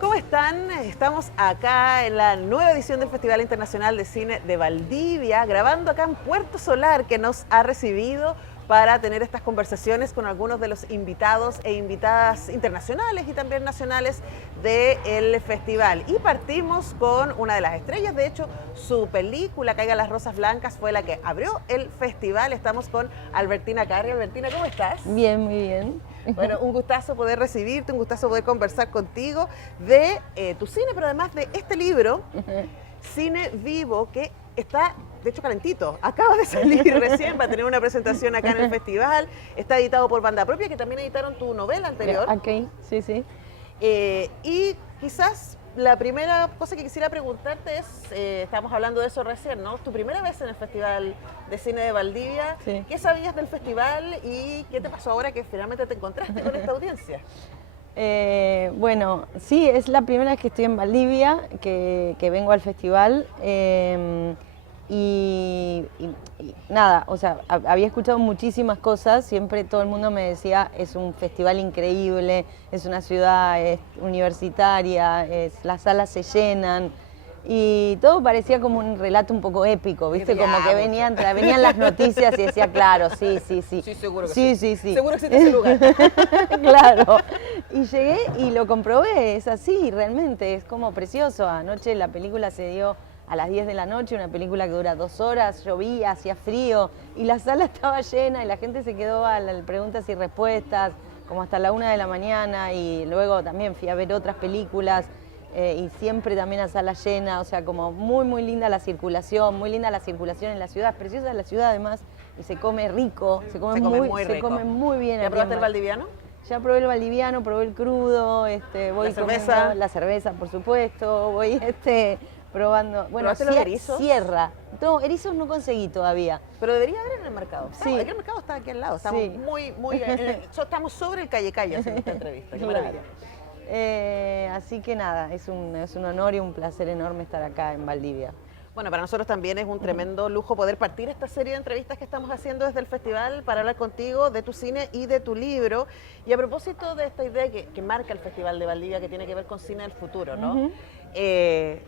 ¿Cómo están? Estamos acá en la nueva edición del Festival Internacional de Cine de Valdivia, grabando acá en Puerto Solar, que nos ha recibido para tener estas conversaciones con algunos de los invitados e invitadas internacionales y también nacionales del festival. Y partimos con una de las estrellas, de hecho, su película Caigan las Rosas Blancas fue la que abrió el festival. Estamos con Albertina Carri. Albertina, ¿cómo estás? Bien, muy bien. Bueno, un gustazo poder recibirte, un gustazo poder conversar contigo de tu cine, pero además de este libro, Cine Vivo, que está, de hecho, calentito. Acaba de salir recién, va a tener una presentación acá en el festival. Está editado por Banda Propia, que también editaron tu novela anterior. Ok, sí, sí. Y quizás la primera cosa que quisiera preguntarte es, estábamos hablando de eso recién, ¿no? Tu primera vez en el Festival de Cine de Valdivia. Sí. ¿Qué sabías del festival y qué te pasó ahora que finalmente te encontraste con esta audiencia? Bueno, sí, es la primera vez que estoy en Valdivia, que vengo al festival. Y nada, o sea, había escuchado muchísimas cosas, siempre todo el mundo me decía, es un festival increíble, es una ciudad universitaria, las salas se llenan, y todo parecía como un relato un poco épico, ¿viste? Como que venían las noticias y decía, claro, sí. Sí, seguro que sí. sí. Seguro existe ese lugar. Claro. Y llegué y lo comprobé, es así, realmente, es como precioso. Anoche la película se dio a las 10 de la noche, una película que dura 2 horas, llovía, hacía frío, y la sala estaba llena y la gente se quedó a las preguntas y respuestas, como hasta la 1 de la mañana, y luego también fui a ver otras películas, y siempre también a sala llena, o sea, como muy linda la circulación, muy linda la circulación en la ciudad, es preciosa la ciudad además, y se come rico, se come muy bien. ¿Ya probaste el valdiviano? Ya probé el valdiviano, probé el crudo, voy ¿La cerveza? La cerveza, por supuesto, voy probando. Bueno, ¿Probaste los erizos? Sierra. No, erizos no conseguí todavía. Pero debería haber en el mercado. Sí. El mercado está aquí al lado. Estamos estamos sobre el calle haciendo esta entrevista. Qué maravilla. Así que nada, es un honor y un placer enorme estar acá en Valdivia. Bueno, para nosotros también es un tremendo lujo poder partir esta serie de entrevistas que estamos haciendo desde el festival para hablar contigo de tu cine y de tu libro. Y a propósito de esta idea que marca el Festival de Valdivia, que tiene que ver con cine del futuro, ¿no?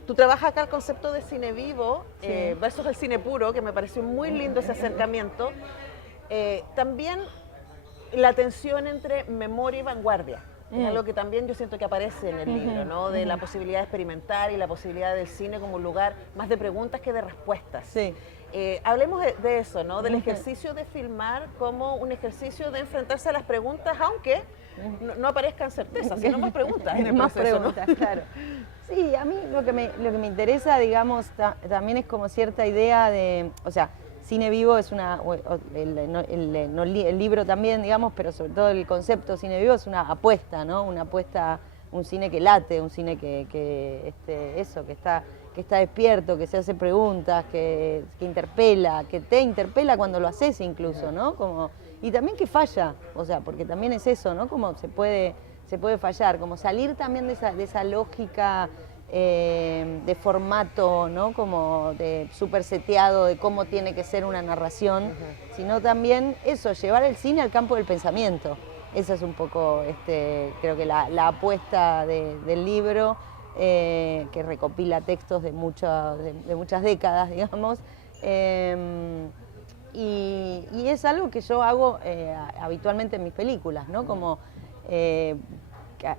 Tú trabajas acá el concepto de cine vivo, Sí. versus el cine puro, que me pareció muy lindo ese acercamiento. También la tensión entre memoria y vanguardia. Es algo que también yo siento que aparece en el libro, ¿no? De la posibilidad de experimentar y la posibilidad del cine como un lugar más de preguntas que de respuestas. Sí. Hablemos de eso, ¿no? Del ejercicio de filmar como un ejercicio de enfrentarse a las preguntas, aunque no aparezcan certezas, sino más preguntas en el más proceso, preguntas, ¿no? claro. Sí, a mí lo que me interesa, digamos, también es como cierta idea de, o sea, cine vivo es el libro también, digamos, pero sobre todo el concepto cine vivo es una apuesta, ¿no? Una apuesta, un cine que late, un cine que está despierto, que se hace preguntas, que interpela, que te interpela cuando lo haces incluso, ¿no? Como, y también que falla, o sea, porque también es eso, ¿no? Como se puede fallar, como salir también de esa lógica de formato, ¿no? Como de súper seteado de cómo tiene que ser una narración, sino también eso, llevar el cine al campo del pensamiento. Esa es un poco, creo que la apuesta del libro, que recopila textos de muchas décadas, digamos, y es algo que yo hago habitualmente en mis películas, ¿no? Como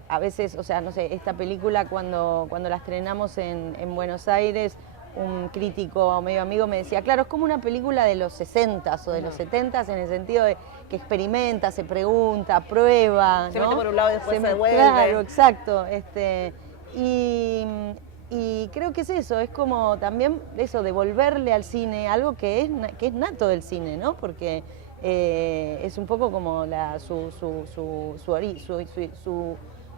a veces, o sea, no sé, esta película cuando la estrenamos en Buenos Aires, un crítico medio amigo me decía, claro, es como una película de los 60s o de los 70s en el sentido de que experimenta, se pregunta, prueba, Se ¿no? mete por un lado y después se devuelve. Claro, exacto. Y creo que es eso, es como también eso, devolverle al cine algo que es nato del cine, ¿no? Porque es un poco como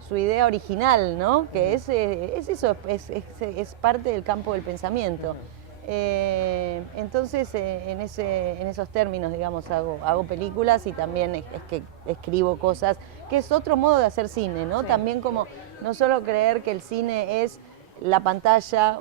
su idea original, ¿no? Que es eso, es parte del campo del pensamiento. Entonces, en esos términos, digamos, hago películas y también es que escribo cosas, que es otro modo de hacer cine, ¿no? Sí. También como no solo creer que el cine es la pantalla,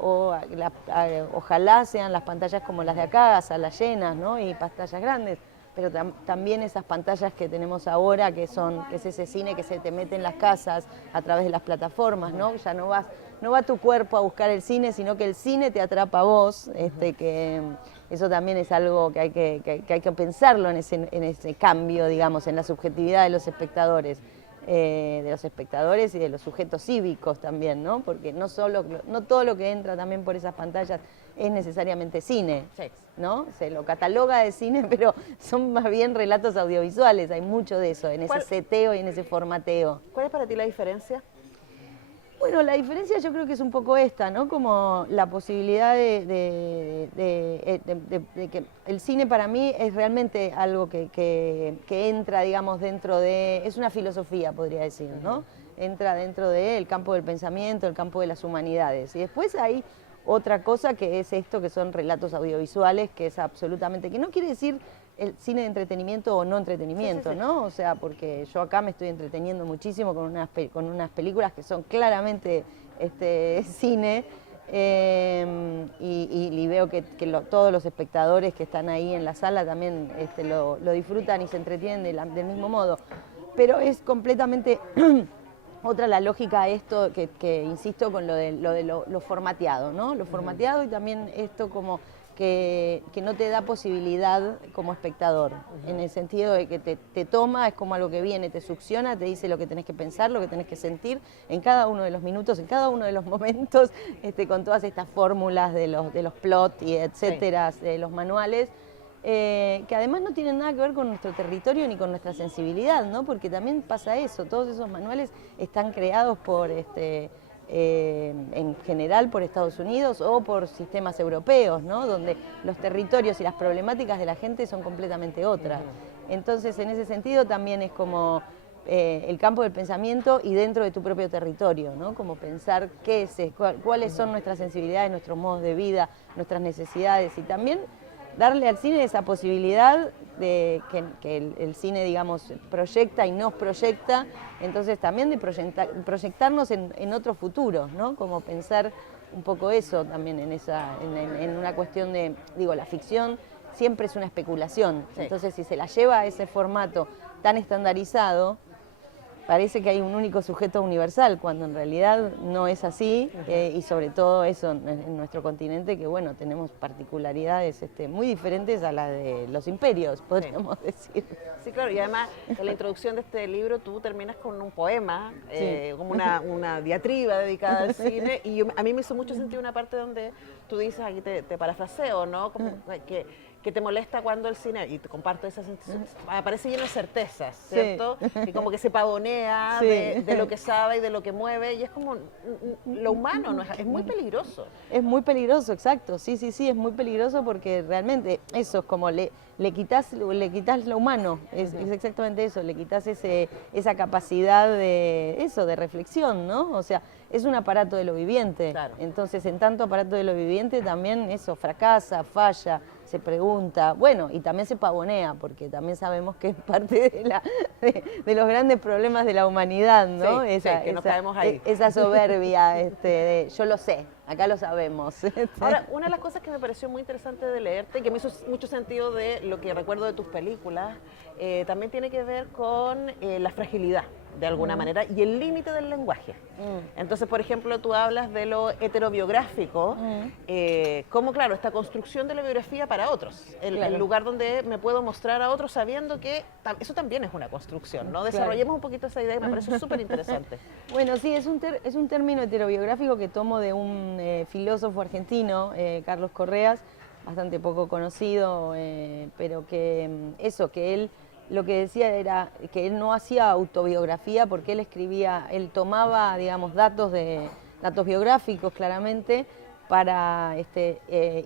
ojalá sean las pantallas como las de acá, salas llenas, ¿no? Y pantallas grandes, pero también esas pantallas que tenemos ahora, que es ese cine que se te mete en las casas a través de las plataformas, ¿no? Ya no va tu cuerpo a buscar el cine, sino que el cine te atrapa a vos, que eso también es algo que hay que pensarlo en ese cambio, digamos, en la subjetividad de los espectadores y de los sujetos cívicos también, ¿no? Porque no todo lo que entra también por esas pantallas es necesariamente cine, ¿no? Se lo cataloga de cine, pero son más bien relatos audiovisuales, hay mucho de eso, en ese seteo y en ese formateo. ¿Cuál es para ti la diferencia? Bueno, la diferencia yo creo que es un poco esta, ¿no? Como la posibilidad de que el cine para mí es realmente algo que entra, digamos, dentro de... Es una filosofía, podría decir, ¿no? Entra dentro del campo del pensamiento, el campo de las humanidades. Y después hay otra cosa que es esto, que son relatos audiovisuales, que es absolutamente... que no quiere decir el cine de entretenimiento o no entretenimiento, ¿no? O sea, porque yo acá me estoy entreteniendo muchísimo con unas películas que son claramente cine, y veo que todos los espectadores que están ahí en la sala también lo disfrutan y se entretienen del mismo modo. Pero es completamente otra la lógica esto que insisto con lo de lo formateado, ¿no? Lo formateado y también esto como que no te da posibilidad como espectador, en el sentido de que te toma, es como algo que viene, te succiona, te dice lo que tenés que pensar, lo que tenés que sentir en cada uno de los minutos, en cada uno de los momentos, con todas estas fórmulas de los plot y etcétera, de los manuales, que además no tienen nada que ver con nuestro territorio ni con nuestra sensibilidad, ¿no? Porque también pasa eso, todos esos manuales están creados por en general por Estados Unidos o por sistemas europeos, ¿no? Donde los territorios y las problemáticas de la gente son completamente otras. Entonces, en ese sentido también es como el campo del pensamiento y dentro de tu propio territorio, ¿no? Como pensar cuáles son nuestras sensibilidades, nuestros modos de vida, nuestras necesidades, y también darle al cine esa posibilidad de que el cine, digamos, proyecta y nos proyecta, entonces también de proyectarnos en otros futuros, ¿no? Como pensar un poco eso también en una cuestión de, digo, la ficción siempre es una especulación, entonces si se la lleva a ese formato tan estandarizado, parece que hay un único sujeto universal, cuando en realidad no es así, y sobre todo eso en nuestro continente, que bueno, tenemos particularidades muy diferentes a las de los imperios, podríamos decir. Sí, claro, y además en la introducción de este libro tú terminas con un poema, como una diatriba dedicada al cine, y a mí me hizo mucho sentido una parte donde tú dices, aquí te parafraseo, ¿no? Como que te molesta cuando el cine, y te comparto esa sensación, aparece lleno de certezas, ¿cierto? Y como que se pavonea de lo que sabe y de lo que mueve, y es como lo humano, ¿no? Es muy peligroso. Es muy peligroso, exacto, sí, es muy peligroso porque realmente eso es como le quitas lo humano, es exactamente eso, le quitas esa capacidad de reflexión, ¿no? O sea, es un aparato de lo viviente, claro. Entonces en tanto aparato de lo viviente también eso fracasa, falla, se pregunta, bueno, y también se pavonea, porque también sabemos que es parte de los grandes problemas de la humanidad, ¿no? Que nos caemos ahí. Esa soberbia de yo lo sé, acá lo sabemos. Ahora, una de las cosas que me pareció muy interesante de leerte, que me hizo mucho sentido de lo que recuerdo de tus películas, también tiene que ver con la fragilidad, de alguna manera, y el límite del lenguaje. Entonces, por ejemplo, tú hablas de lo heterobiográfico, como, claro, esta construcción de la biografía para otros, el lugar donde me puedo mostrar a otros sabiendo que eso también es una construcción, ¿no? Desarrollemos un poquito esa idea que me parece súper interesante. Bueno, sí, es un término heterobiográfico que tomo de un filósofo argentino, Carlos Correas, bastante poco conocido, pero que que él lo que decía era que él no hacía autobiografía porque él tomaba, digamos, datos biográficos claramente para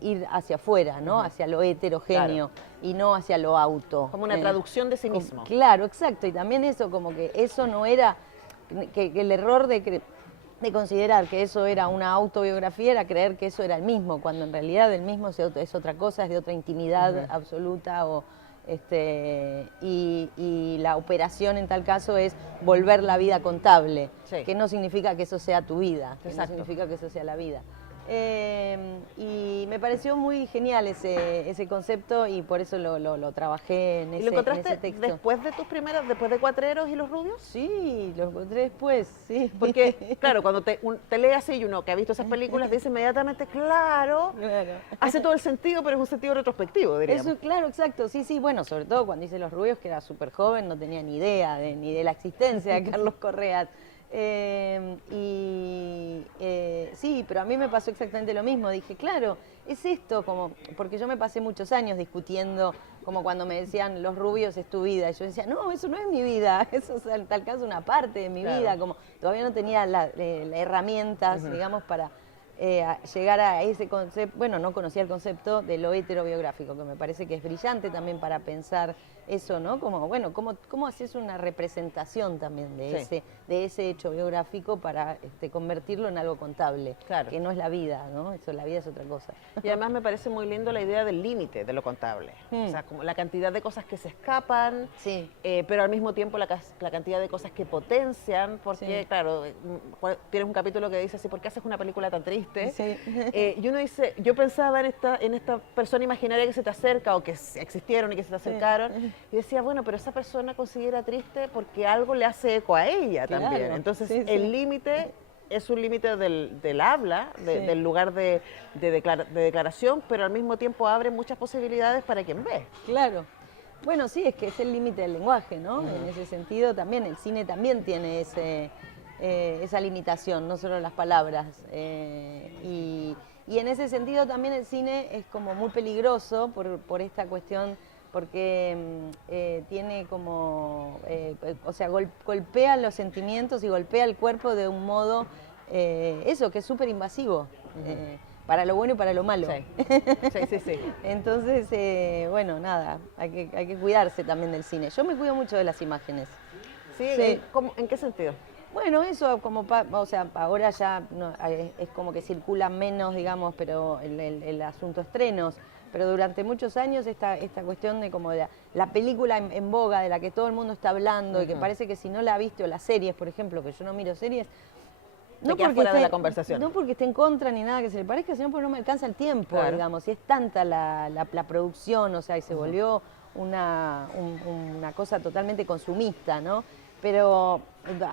ir hacia afuera, ¿no? Hacia lo heterogéneo, y no hacia lo auto. Como una traducción de sí mismo. Claro, exacto, y también eso, como que eso no era, que el error de considerar que eso era una autobiografía era creer que eso era el mismo, cuando en realidad el mismo es otra cosa, es de otra intimidad absoluta, y la operación en tal caso es volver la vida contable, que no significa que eso sea tu vida, que no significa que eso sea la vida. Y me pareció muy genial ese concepto y por eso lo trabajé en ¿Y ese, lo encontraste en ese texto. después de tus primeros, después de Cuatreros y Los Rubios? Sí, lo encontré después, sí. Porque, claro, cuando te lee así y uno que ha visto esas películas dice inmediatamente, claro, hace todo el sentido, pero es un sentido retrospectivo, diríamos. Eso, claro, exacto, sí, sí, bueno, sobre todo cuando hice Los Rubios, que era súper joven, no tenía ni idea ni de la existencia de Carlos Correa. Sí, pero a mí me pasó exactamente lo mismo. Dije, claro, es esto, como porque yo me pasé muchos años discutiendo, como cuando me decían los rubios es tu vida. Y yo decía, no, eso no es mi vida, eso es en tal caso una parte de mi vida. Como todavía no tenía las herramientas, digamos, para llegar a ese concepto. Bueno, no conocía el concepto de lo heterobiográfico, que me parece que es brillante también para pensar eso, ¿no? Como, bueno, ¿cómo haces una representación también de ese hecho biográfico para convertirlo en algo contable? Claro. Que no es la vida, ¿no? Eso, la vida es otra cosa. Y además me parece muy lindo la idea del límite de lo contable. O sea, como la cantidad de cosas que se escapan, pero al mismo tiempo la cantidad de cosas que potencian, porque, claro, tienes un capítulo que dice así, ¿por qué haces una película tan triste? Sí. Y uno dice, yo pensaba en esta persona imaginaria que se te acerca o que existieron y que se te acercaron, y decía, bueno, pero esa persona considera triste porque algo le hace eco a ella también. Entonces, el límite es un límite del habla, del lugar de declaración, pero al mismo tiempo abre muchas posibilidades para quien ve. Claro. Bueno, sí, es que es el límite del lenguaje, ¿no? En ese sentido también, el cine también tiene esa limitación, no solo las palabras. Y en ese sentido también el cine es como muy peligroso por esta cuestión, porque tiene como, o sea, golpea los sentimientos y golpea el cuerpo de un modo, eso, que es súper invasivo, para lo bueno y para lo malo. Sí. Entonces, bueno, nada, hay que cuidarse también del cine. Yo me cuido mucho de las imágenes. Sí. ¿En qué sentido? Bueno, eso como, o sea, ahora ya no, es como que circula menos, digamos, pero el asunto estrenos. Pero durante muchos años esta cuestión de como de la película en boga, de la que todo el mundo está hablando y que parece que si no la viste, o las series, por ejemplo, que yo no miro series, no porque fuera de la conversación. No porque esté en contra ni nada que se le parezca, sino porque no me alcanza el tiempo, digamos. Y es tanta la producción, o sea, y se volvió una cosa totalmente consumista, ¿no? Pero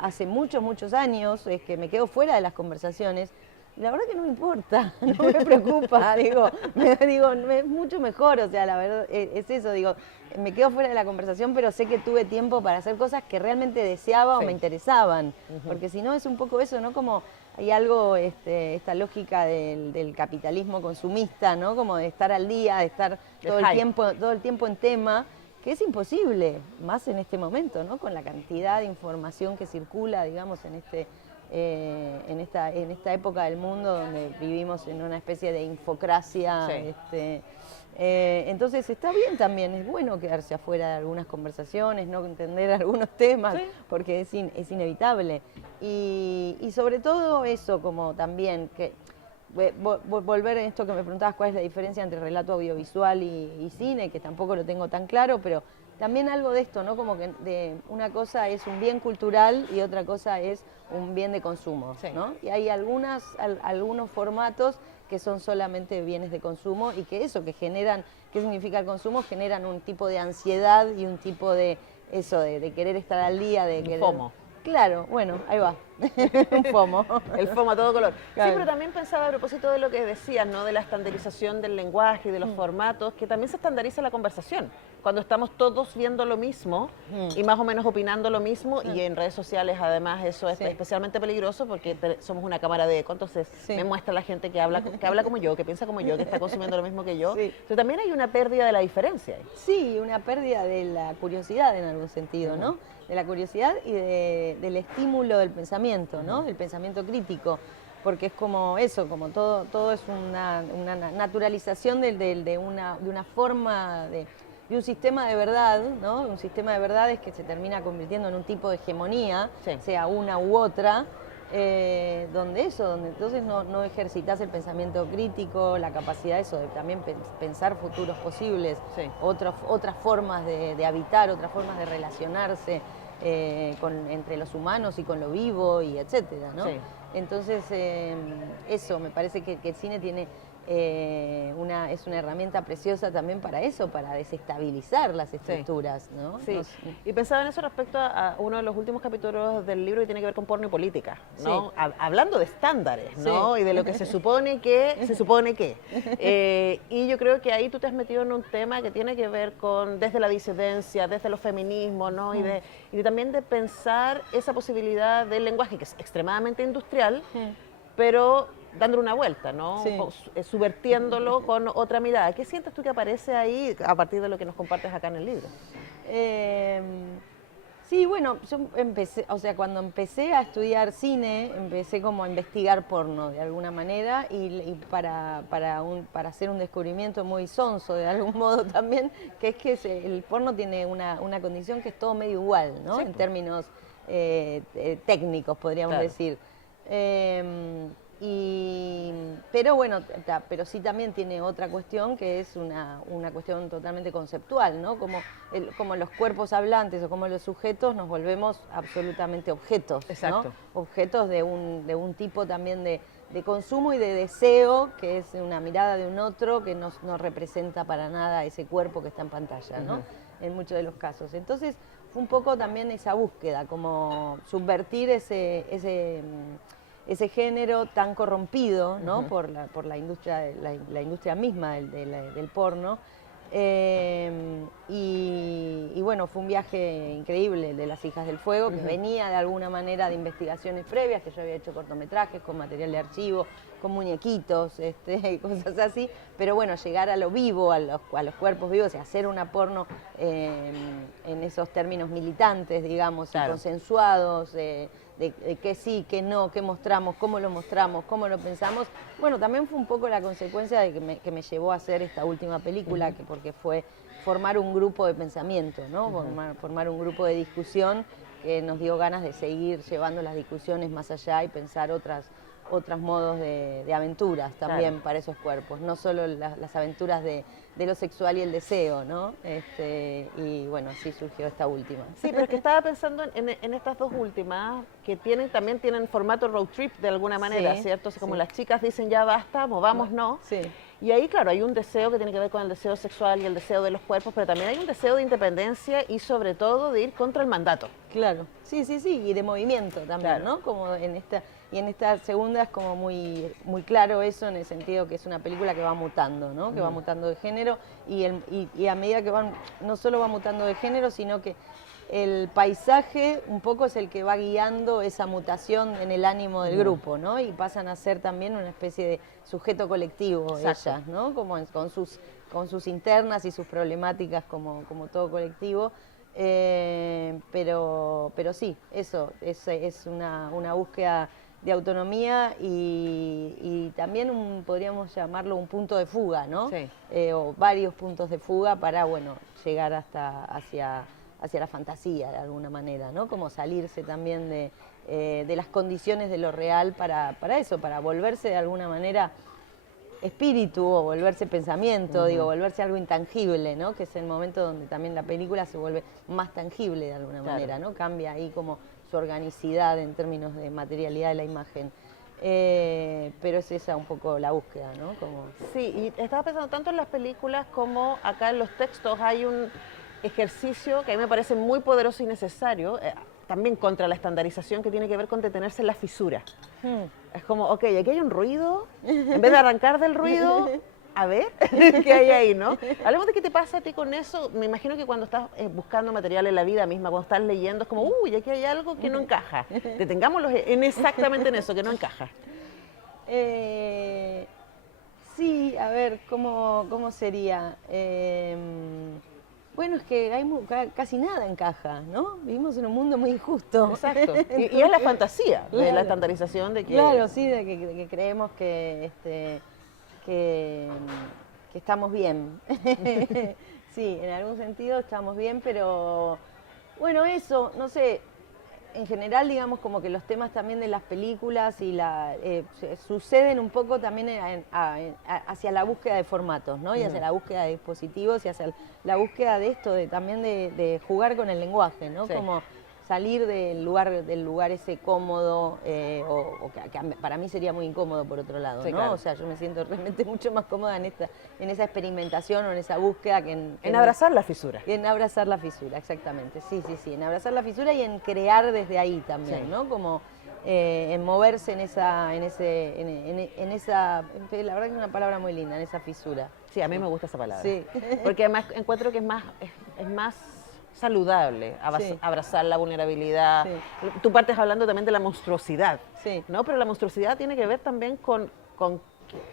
hace muchos años es que me quedo fuera de las conversaciones. La verdad que no me importa, no me preocupa, digo, es mucho mejor, o sea, la verdad es eso, digo, me quedo fuera de la conversación, pero sé que tuve tiempo para hacer cosas que realmente deseaba o me interesaban, porque si no es un poco eso, ¿no? Como hay algo, esta lógica del capitalismo consumista, ¿no? Como de estar al día, de estar todo el tiempo en tema, que es imposible, más en este momento, ¿no? Con la cantidad de información que circula, digamos, en esta época del mundo donde vivimos en una especie de infocracia. Entonces está bien también, es bueno quedarse afuera de algunas conversaciones, no entender algunos temas, porque es inevitable. Y sobre todo eso, como también, que volver en esto que me preguntabas, cuál es la diferencia entre relato audiovisual y cine, que tampoco lo tengo tan claro, pero también algo de esto, ¿no? Como que una cosa es un bien cultural y otra cosa es un bien de consumo, ¿no? Y hay algunos formatos que son solamente bienes de consumo y que eso, que generan, ¿qué significa el consumo? Generan un tipo de ansiedad y un tipo de eso, de querer estar al día, de querer... FOMO. Claro, bueno, ahí va, un FOMO. El FOMO a todo color. Claro. Sí, pero también pensaba a propósito de lo que decías, ¿no? De la estandarización del lenguaje y de los formatos, que también se estandariza la conversación. Cuando estamos todos viendo lo mismo y más o menos opinando lo mismo, y en redes sociales además eso es especialmente peligroso porque somos una cámara de eco, entonces me muestra la gente que habla como yo, que piensa como yo, que está consumiendo lo mismo que yo. Pero también hay una pérdida de la diferencia ahí. Sí, una pérdida de la curiosidad en algún sentido, ¿no? De la curiosidad y del estímulo del pensamiento, ¿no? Del pensamiento crítico, porque es como eso, como todo es una naturalización de una forma de un sistema de verdad, ¿no? Un sistema de verdades que se termina convirtiendo en un tipo de hegemonía, sea una u otra, donde entonces no ejercitas el pensamiento crítico, la capacidad de también pensar futuros posibles, otras formas de habitar, otras formas de relacionarse. entre los humanos y con lo vivo y etcétera, ¿no? Sí. Entonces, eso, me parece que el cine tiene es una herramienta preciosa también para eso, para desestabilizar las estructuras, ¿no? Sí. Y pensaba en eso respecto a uno de los últimos capítulos del libro que tiene que ver con porno y política, ¿no? Sí. Hablando de estándares, ¿no? Y de lo que se supone que, y yo creo que ahí tú te has metido en un tema que tiene que ver con, desde la disidencia, desde los feminismos, ¿no? Y también de pensar esa posibilidad del lenguaje que es extremadamente industrial, pero dándole una vuelta, ¿no? Sí. Subvertiéndolo con otra mirada. ¿Qué sientes tú que aparece ahí a partir de lo que nos compartes acá en el libro? Sí, bueno, yo empecé, o sea, cuando empecé a estudiar cine, empecé como a investigar porno de alguna manera y para hacer un descubrimiento muy sonso de algún modo también, que es que el porno tiene una condición que es todo medio igual, ¿no? Sí. En términos técnicos, podríamos decir. Pero bueno, pero sí también tiene otra cuestión que es una cuestión totalmente conceptual, ¿no? Como los cuerpos hablantes o como los sujetos nos volvemos absolutamente objetos, exacto, ¿no? Objetos de un tipo también de consumo y de deseo, que es una mirada de un otro que no representa para nada ese cuerpo que está en pantalla, ¿no? En muchos de los casos. Entonces fue un poco también esa búsqueda, como subvertir ese género tan corrompido, ¿no? por la industria, la industria misma del porno. Y bueno, fue un viaje increíble el de Las Hijas del Fuego, que venía de alguna manera de investigaciones previas, que yo había hecho cortometrajes con material de archivo, con muñequitos, cosas así, pero bueno, llegar a lo vivo, a los cuerpos vivos y hacer una porno en esos términos militantes, digamos, claro, y consensuados, de qué sí, qué no, qué mostramos, cómo lo pensamos. Bueno, también fue un poco la consecuencia de que me llevó a hacer esta última película, porque fue formar un grupo de pensamiento, ¿no? Formar un grupo de discusión que nos dio ganas de seguir llevando las discusiones más allá y pensar otros modos de aventuras también, claro, para esos cuerpos, no solo las aventuras de lo sexual y el deseo, ¿no? Y bueno, así surgió esta última. Sí, pero es que estaba pensando en estas dos últimas, que también tienen formato road trip de alguna manera, sí, ¿cierto? O sea, como las chicas dicen ya basta, movámonos. Sí. Y ahí, claro, hay un deseo que tiene que ver con el deseo sexual y el deseo de los cuerpos, pero también hay un deseo de independencia y sobre todo de ir contra el mandato. Claro, sí, y de movimiento también, claro, ¿no? Como en esta segunda es como muy claro eso, en el sentido que es una película que va mutando, ¿no? Que va mutando de género y a medida que no solo va mutando de género, sino que el paisaje un poco es el que va guiando esa mutación en el ánimo del grupo, ¿no? Y pasan a ser también una especie de sujeto colectivo. Exacto. Ellas, ¿no? Como con sus internas y sus problemáticas como todo colectivo. Pero sí, eso es una búsqueda de autonomía y también podríamos llamarlo un punto de fuga, ¿no? Sí. O varios puntos de fuga para, bueno, llegar hacia la fantasía de alguna manera, ¿no? Como salirse también de las condiciones de lo real para eso, para volverse de alguna manera espíritu o volverse pensamiento, volverse algo intangible, ¿no? Que es el momento donde también la película se vuelve más tangible de alguna manera, ¿no? Cambia ahí como su organicidad en términos de materialidad de la imagen. Pero es esa un poco la búsqueda, ¿no? Sí, y estaba pensando tanto en las películas como acá en los textos hay un ejercicio que a mí me parece muy poderoso y necesario, también contra la estandarización que tiene que ver con detenerse en la fisura. Es como, ok, aquí hay un ruido, en vez de arrancar del ruido, a ver qué hay ahí, ¿no? Hablemos de qué te pasa a ti con eso. Me imagino que cuando estás buscando material en la vida misma, cuando estás leyendo, es como, uy, aquí hay algo que no encaja. Detengámoslo exactamente en eso, que no encaja. Sí, a ver, ¿cómo sería? Bueno, es que casi nada encaja, ¿no? Vivimos en un mundo muy injusto. Exacto. Y es la fantasía, claro, de la estandarización de que... Claro, sí, de que creemos que estamos bien. Sí, en algún sentido estamos bien, pero bueno, eso, no sé, en general digamos como que los temas también de las películas y suceden un poco también hacia la búsqueda de formatos, ¿no? Y hacia la búsqueda de dispositivos y hacia la búsqueda de esto, también de jugar con el lenguaje, ¿no? Sí. salir del lugar ese cómodo, o que para mí sería muy incómodo por otro lado, Sí, ¿no? claro. O sea, yo me siento realmente mucho más cómoda en esa experimentación o en esa búsqueda que En abrazar la fisura. en abrazar la fisura, exactamente. Sí, sí, sí, en abrazar la fisura y en crear desde ahí también, Sí. ¿no? Como en moverse en esa, la verdad que es una palabra muy linda, en esa fisura. Sí, a mí me gusta esa palabra. Sí. Porque además encuentro que es más saludable Sí. abrazar la vulnerabilidad. Sí. Tú partes hablando también de la monstruosidad, Sí. ¿no? Pero la monstruosidad tiene que ver también con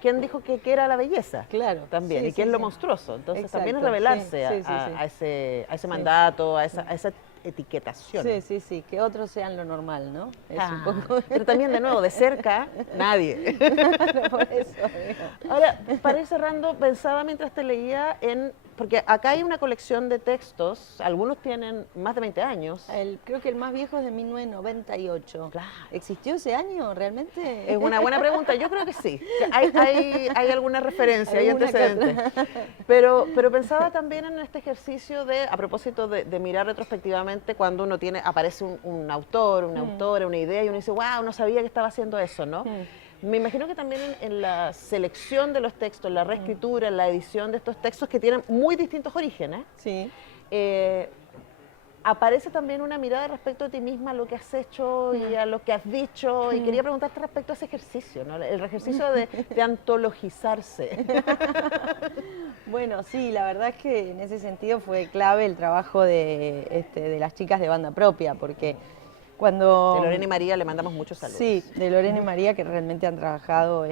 quién dijo que era la belleza. Claro. También, Sí, y qué sí, es lo sí. monstruoso. Entonces Exacto. también es revelarse Sí, sí, sí, a sí. ese mandato, a esa etiquetación. Sí, sí, sí, que otros sean lo normal, ¿no? Es Ah, un poco... pero también, de nuevo, de cerca, nadie. Claro, por eso, digo. Ahora, para ir cerrando, pensaba mientras te leía porque acá hay una colección de textos, algunos tienen más de 20 años. Creo que el más viejo es de 1998. Claro. ¿Existió ese año realmente? Es una buena pregunta, yo creo que sí. Que hay alguna referencia, hay Alguna que antecedentes. Pero pensaba también en este ejercicio a propósito de mirar retrospectivamente cuando uno aparece un autor, una autora, una idea y uno dice, wow, no sabía que estaba haciendo eso, ¿no? Me imagino que también en la selección de los textos, en la reescritura, en la edición de estos textos que tienen muy distintos orígenes, Sí. aparece también una mirada respecto a ti misma, a lo que has hecho y a lo que has dicho. Y quería preguntarte respecto a ese ejercicio, ¿no? El ejercicio de antologizarse. Bueno, sí, la verdad es que en ese sentido fue clave el trabajo de las chicas de Banda Propia, porque cuando... De Lorena y María le mandamos muchos saludos. Sí, de Lorena y María, que realmente han trabajado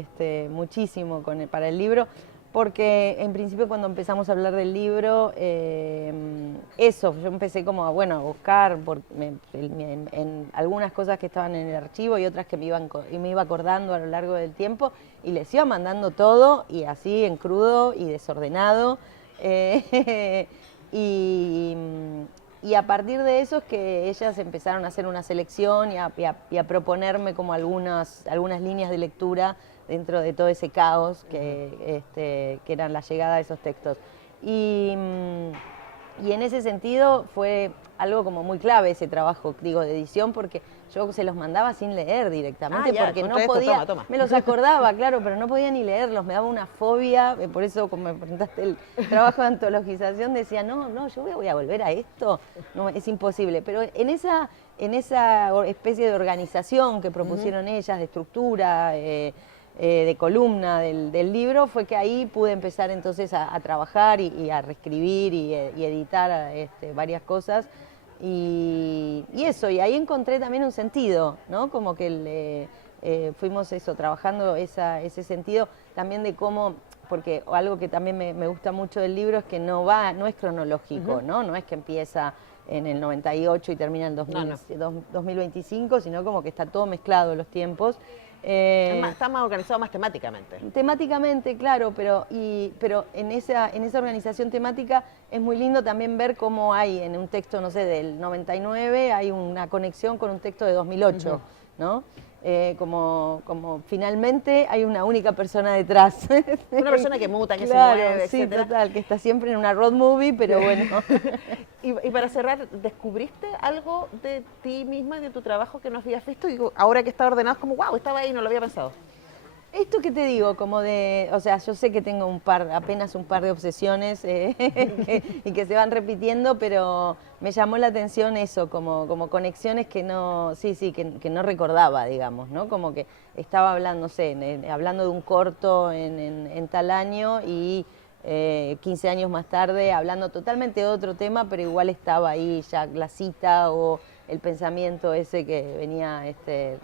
muchísimo para el libro, porque en principio cuando empezamos a hablar del libro, yo empecé como a buscar en algunas cosas que estaban en el archivo y otras que me iba acordando a lo largo del tiempo, y les iba mandando todo, y así en crudo y desordenado, y a partir de eso es que ellas empezaron a hacer una selección y a proponerme como algunas líneas de lectura dentro de todo ese caos que eran la llegada de esos textos. Y en ese sentido fue algo como muy clave ese trabajo, digo, de edición, porque yo se los mandaba sin leer directamente, porque no podía, toma. me los acordaba, claro, pero no podía ni leerlos, me daba una fobia, por eso como me presentaste el trabajo de antologización, decía, no, yo voy a volver a esto, no, es imposible, pero en esa especie de organización que propusieron ellas, de estructura, de columna del libro, fue que ahí pude empezar entonces a trabajar y a reescribir y editar varias cosas. Y eso, y ahí encontré también un sentido, ¿no? Como que fuimos trabajando ese sentido también de cómo, porque algo que también me gusta mucho del libro es que no es cronológico, ¿no? No es que empieza en el 98 y termina en 2025, sino como que está todo mezclado los tiempos. Está más organizado más temáticamente. Temáticamente, claro, pero en esa organización temática es muy lindo también ver cómo hay en un texto, no sé, del 99, hay una conexión con un texto de 2008, ¿no? Como finalmente hay una única persona detrás. Una persona que muta, que claro, se mueve, sí, etcétera. total, que está siempre en una road movie, pero bueno. Y para cerrar, ¿descubriste algo de ti misma y de tu trabajo que no habías visto? Y ahora que está ordenado es como, wow, estaba ahí y no lo había pensado. Esto que te digo, como o sea, yo sé que tengo apenas un par de obsesiones y que se van repitiendo, pero me llamó la atención eso, como conexiones que no recordaba, digamos, ¿no? Como que estaba hablando, no sé, hablando de un corto en tal año y 15 años más tarde hablando totalmente de otro tema, pero igual estaba ahí ya la cita o el pensamiento ese que venía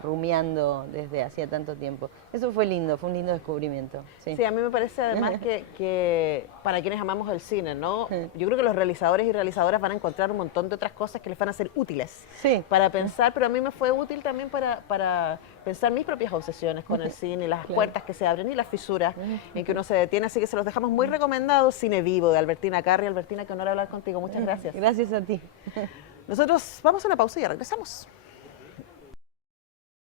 rumiando desde hacía tanto tiempo. Eso fue lindo, fue un lindo descubrimiento. Sí, sí, a mí me parece además que para quienes amamos el cine, ¿no? Yo creo que los realizadores y realizadoras van a encontrar un montón de otras cosas que les van a ser útiles para pensar, pero a mí me fue útil también para pensar mis propias obsesiones con el cine, las puertas que se abren y las fisuras en que uno se detiene, así que se los dejamos muy recomendados. Cine Vivo, de Albertina Carri. Albertina, qué honor hablar contigo, muchas gracias. Gracias a ti. Nosotros vamos a una pausa y ya regresamos.